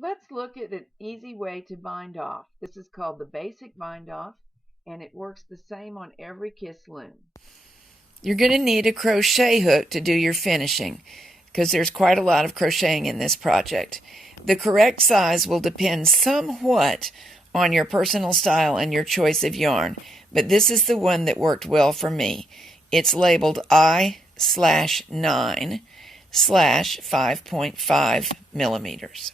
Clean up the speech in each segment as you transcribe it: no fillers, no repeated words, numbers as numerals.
Let's look at an easy way to bind off. This is called the basic bind off, and it works the same on every Kiss loom. You're going to need a crochet hook to do your finishing because there's quite a lot of crocheting in this project. The correct size will depend somewhat on your personal style and your choice of yarn, but this is the one that worked well for me. It's labeled I/9/5.5 millimeters.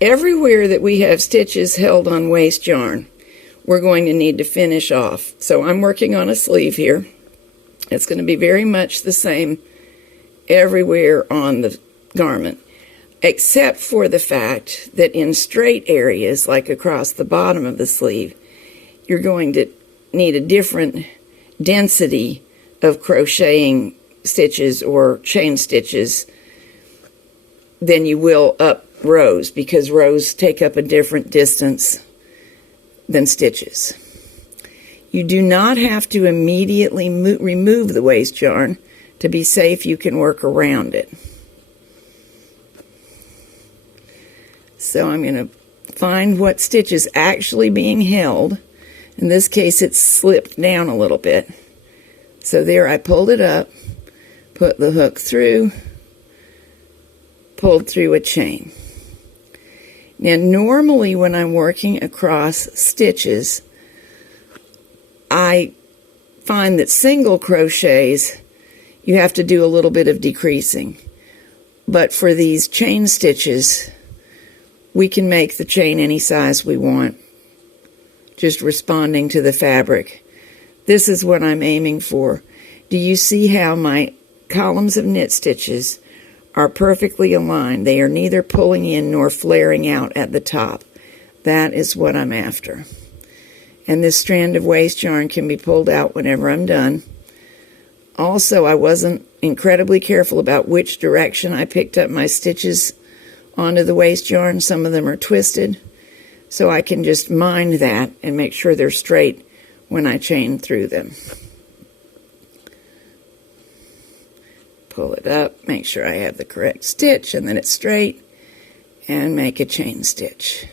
Everywhere that we have stitches held on waste yarn, we're going to need to finish off. So I'm working on a sleeve here. It's going to be very much the same everywhere on the garment, except for the fact that in straight areas, like across the bottom of the sleeve, you're going to need a different density of crocheting stitches or chain stitches than you will up rows, because rows take up a different distance than stitches. You do not have to immediately remove the waste yarn. To be safe, you can work around it. So I'm going to find what stitch is actually being held. In this case, it's slipped down a little bit. So there, I pulled it up, put the hook through, pulled through a chain. Now, normally when I'm working across stitches, I find that single crochets, you have to do a little bit of decreasing. But for these chain stitches, we can make the chain any size we want, just responding to the fabric. This is what I'm aiming for. Do you see how my columns of knit stitches are perfectly aligned? They are neither pulling in nor flaring out at the top. That is what I'm after. And this strand of waste yarn can be pulled out whenever I'm done. Also, I wasn't incredibly careful about which direction I picked up my stitches onto the waste yarn. Some of them are twisted, so I can just mind that and make sure they're straight when I chain through them. Pull it up, make sure I have the correct stitch and that it's straight, and make a chain stitch.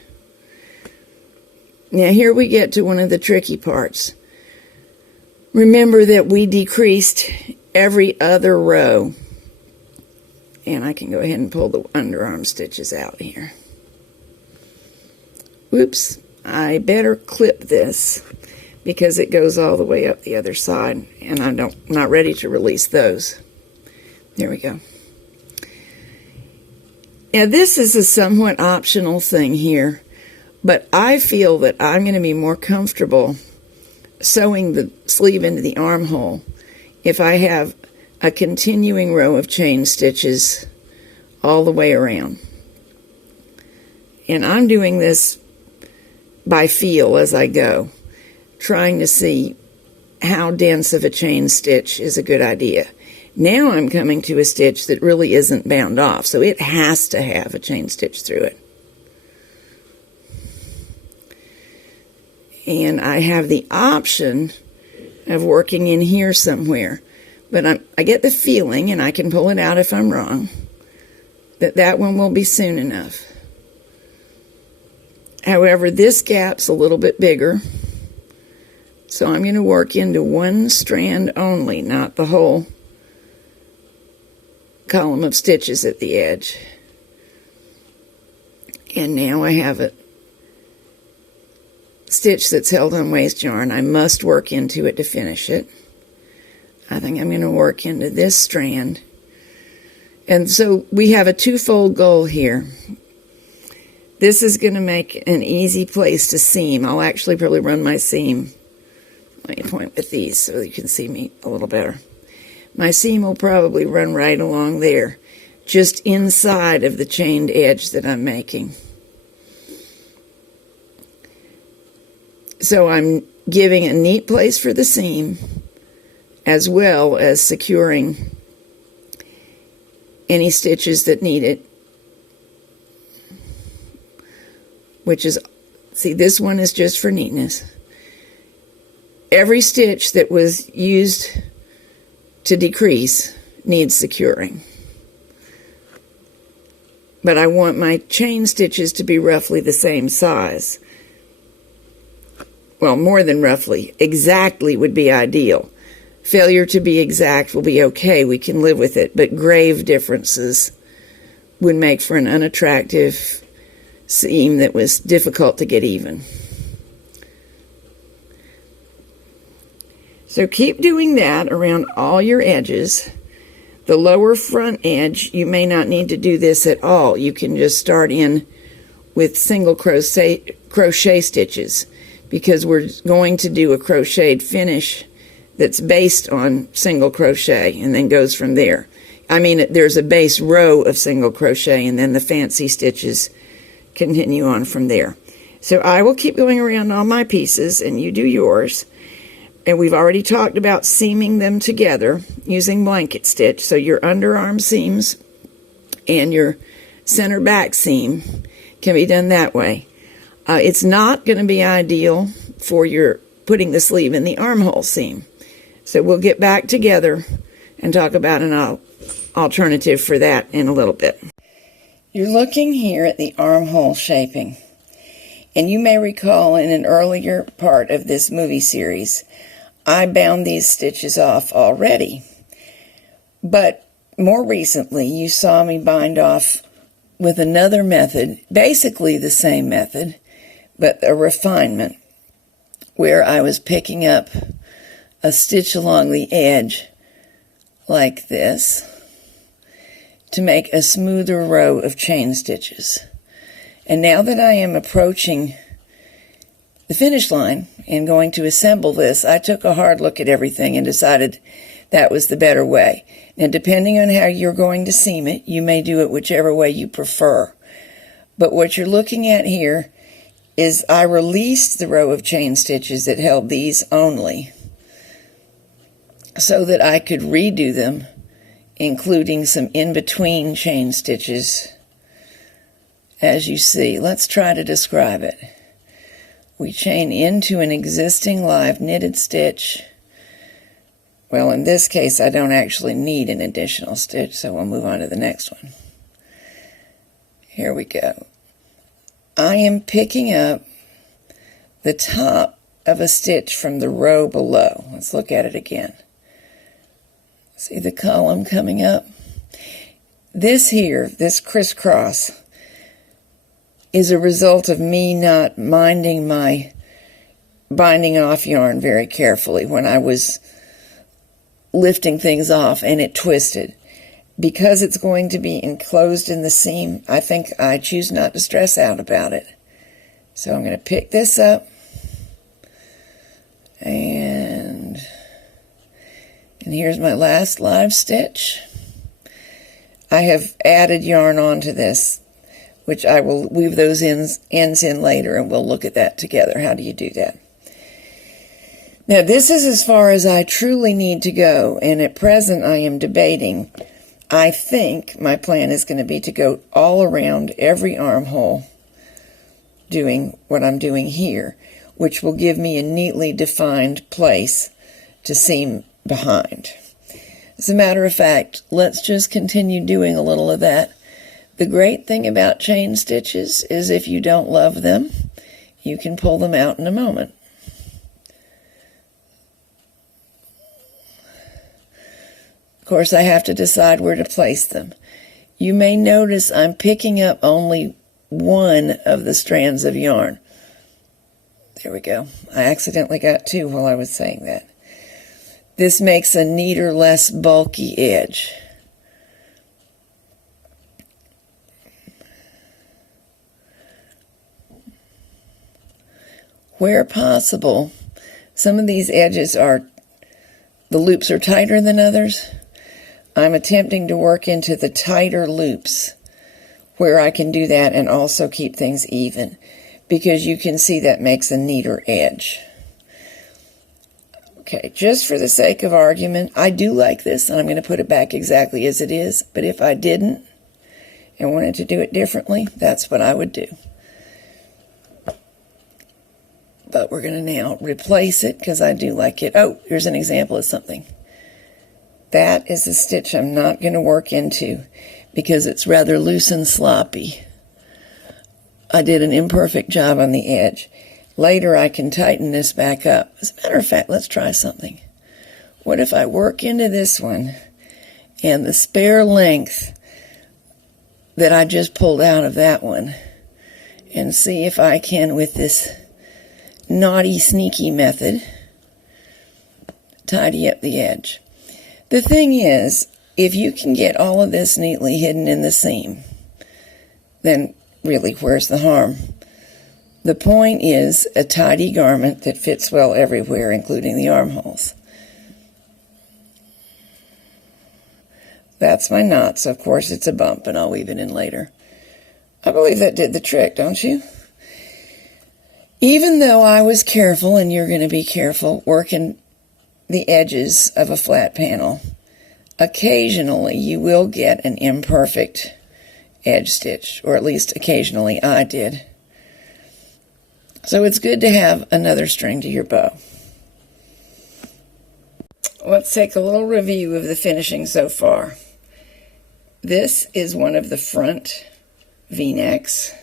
Now here we get to one of the tricky parts. Remember that we decreased every other row, and I can go ahead and pull the underarm stitches out here. Whoops, I better clip this because it goes all the way up the other side, and I'm not ready to release those. There we go. Now this is a somewhat optional thing here, but I feel that I'm going to be more comfortable sewing the sleeve into the armhole if I have a continuing row of chain stitches all the way around. And I'm doing this by feel as I go, trying to see how dense of a chain stitch is a good idea. Now I'm coming to a stitch that really isn't bound off, so it has to have a chain stitch through it. And I have the option of working in here somewhere, but I get the feeling, and I can pull it out if I'm wrong, that that one will be soon enough. However, this gap's a little bit bigger, so I'm going to work into one strand only, not the whole column of stitches at the edge. And now I have a stitch that's held on waste yarn. I must work into it to finish it. I think I'm going to work into this strand. And so we have a twofold goal here. This is going to make an easy place to seam. I'll actually probably run my seam. Let me point with these so you can see me a little better. My seam will probably run right along there, just inside of the chained edge that I'm making. So I'm giving a neat place for the seam, as well as securing any stitches that need it. Which is, see, this one is just for neatness. Every stitch that was used to decrease needs securing. but I want my chain stitches to be roughly the same size. Well, more than roughly. Exactly would be ideal. Failure to be exact will be okay. We can live with it. But grave differences would make for an unattractive seam that was difficult to get even. So keep doing that around all your edges. The lower front edge, you may not need to do this at all. You can just start in with single crochet stitches, because we're going to do a crocheted finish that's based on single crochet and then goes from there. I mean, there's a base row of single crochet and then the fancy stitches continue on from there. So I will keep going around all my pieces and you do yours. And we've already talked about seaming them together using blanket stitch. So your underarm seams and your center back seam can be done that way. It's not going to be ideal for your putting the sleeve in the armhole seam. So we'll get back together and talk about an alternative for that in a little bit. You're looking here at the armhole shaping. And you may recall in an earlier part of this movie series, I bound these stitches off already. But more recently, you saw me bind off with another method, basically the same method, but a refinement, where I was picking up a stitch along the edge like this to make a smoother row of chain stitches. And now that I am approaching the finish line and going to assemble this, I took a hard look at everything and decided that was the better way. Now, depending on how you're going to seam it, you may do it whichever way you prefer. But what you're looking at here is I released the row of chain stitches that held these only so that I could redo them, including some in-between chain stitches, as you see. Let's try to describe it. We chain into an existing live knitted stitch. Well, in this case, I don't actually need an additional stitch, so we'll move on to the next one. Here we go. I am picking up the top of a stitch from the row below. Let's look at it again. See the column coming up? This here, this crisscross, is a result of me not minding my binding off yarn very carefully when I was lifting things off and it twisted. Because it's going to be enclosed in the seam, I think I choose not to stress out about it. So I'm going to pick this up and here's my last live stitch. I have added yarn onto this, which I will weave those ends in later, and we'll look at that together. How do you do that? Now, this is as far as I truly need to go, and at present I am debating. I think my plan is going to be to go all around every armhole doing what I'm doing here, which will give me a neatly defined place to seam behind. As a matter of fact, let's just continue doing a little of that. The great thing about chain stitches is if you don't love them, you can pull them out in a moment. Of course, I have to decide where to place them. You may notice I'm picking up only one of the strands of yarn. There we go. I accidentally got two while I was saying that. This makes a neater, less bulky edge. Where possible, some of these edges the loops are tighter than others. I'm attempting to work into the tighter loops where I can do that and also keep things even, because you can see that makes a neater edge. Okay, just for the sake of argument, I do like this, and I'm going to put it back exactly as it is, but if I didn't and wanted to do it differently, that's what I would do. But we're going to now replace it because I do like it. Oh, here's an example of something. That is a stitch I'm not going to work into because it's rather loose and sloppy. I did an imperfect job on the edge. Later I can tighten this back up. As a matter of fact, let's try something. What if I work into this one and the spare length that I just pulled out of that one, and see if I can, with this naughty, sneaky method, tidy up the edge. The thing is, if you can get all of this neatly hidden in the seam, then really, where's the harm? The point is a tidy garment that fits well everywhere, including the armholes. That's my knot, so of course it's a bump, and I'll weave it in later. I believe that did the trick, don't you? Even though I was careful, and you're going to be careful, working the edges of a flat panel, occasionally you will get an imperfect edge stitch, or at least occasionally I did. So it's good to have another string to your bow. Let's take a little review of the finishing so far. This is one of the front V-necks.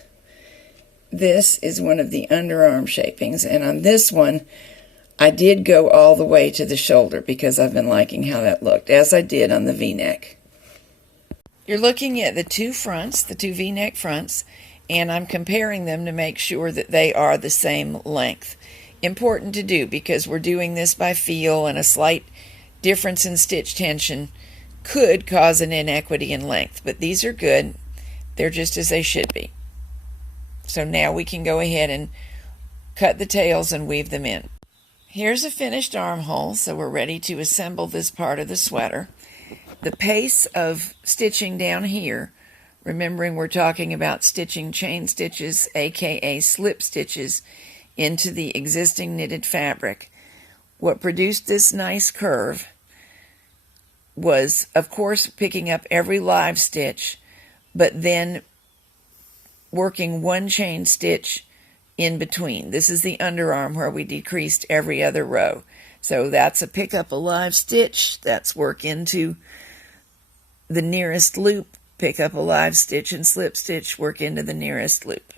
This is one of the underarm shapings, and on this one I did go all the way to the shoulder because I've been liking how that looked, as I did on the V-neck. You're looking at the two fronts, the two V-neck fronts, and I'm comparing them to make sure that they are the same length. Important to do because we're doing this by feel, and a slight difference in stitch tension could cause an inequity in length, but these are good. They're just as they should be. So now we can go ahead and cut the tails and weave them in. Here's a finished armhole, so we're ready to assemble this part of the sweater. The pace of stitching down here, remembering we're talking about stitching chain stitches, aka slip stitches, into the existing knitted fabric. What produced this nice curve was, of course, picking up every live stitch, but then working one chain stitch in between. This is the underarm where we decreased every other row. So that's a pick up a live stitch, that's work into the nearest loop, pick up a live stitch and slip stitch, work into the nearest loop.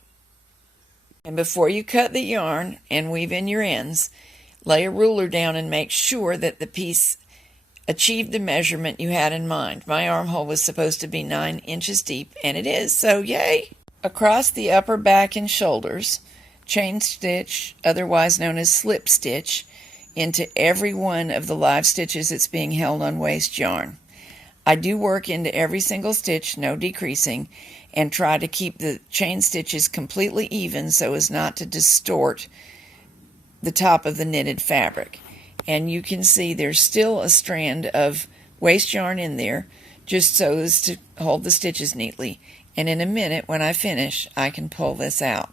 And before you cut the yarn and weave in your ends, lay a ruler down and make sure that the piece achieved the measurement you had in mind. My armhole was supposed to be 9 inches deep, and it is, so yay! Across the upper back and shoulders, chain stitch, otherwise known as slip stitch, into every one of the live stitches that's being held on waste yarn. I do work into every single stitch, no decreasing, and try to keep the chain stitches completely even so as not to distort the top of the knitted fabric. And you can see there's still a strand of waste yarn in there, just so as to hold the stitches neatly. And in a minute, when I finish, I can pull this out.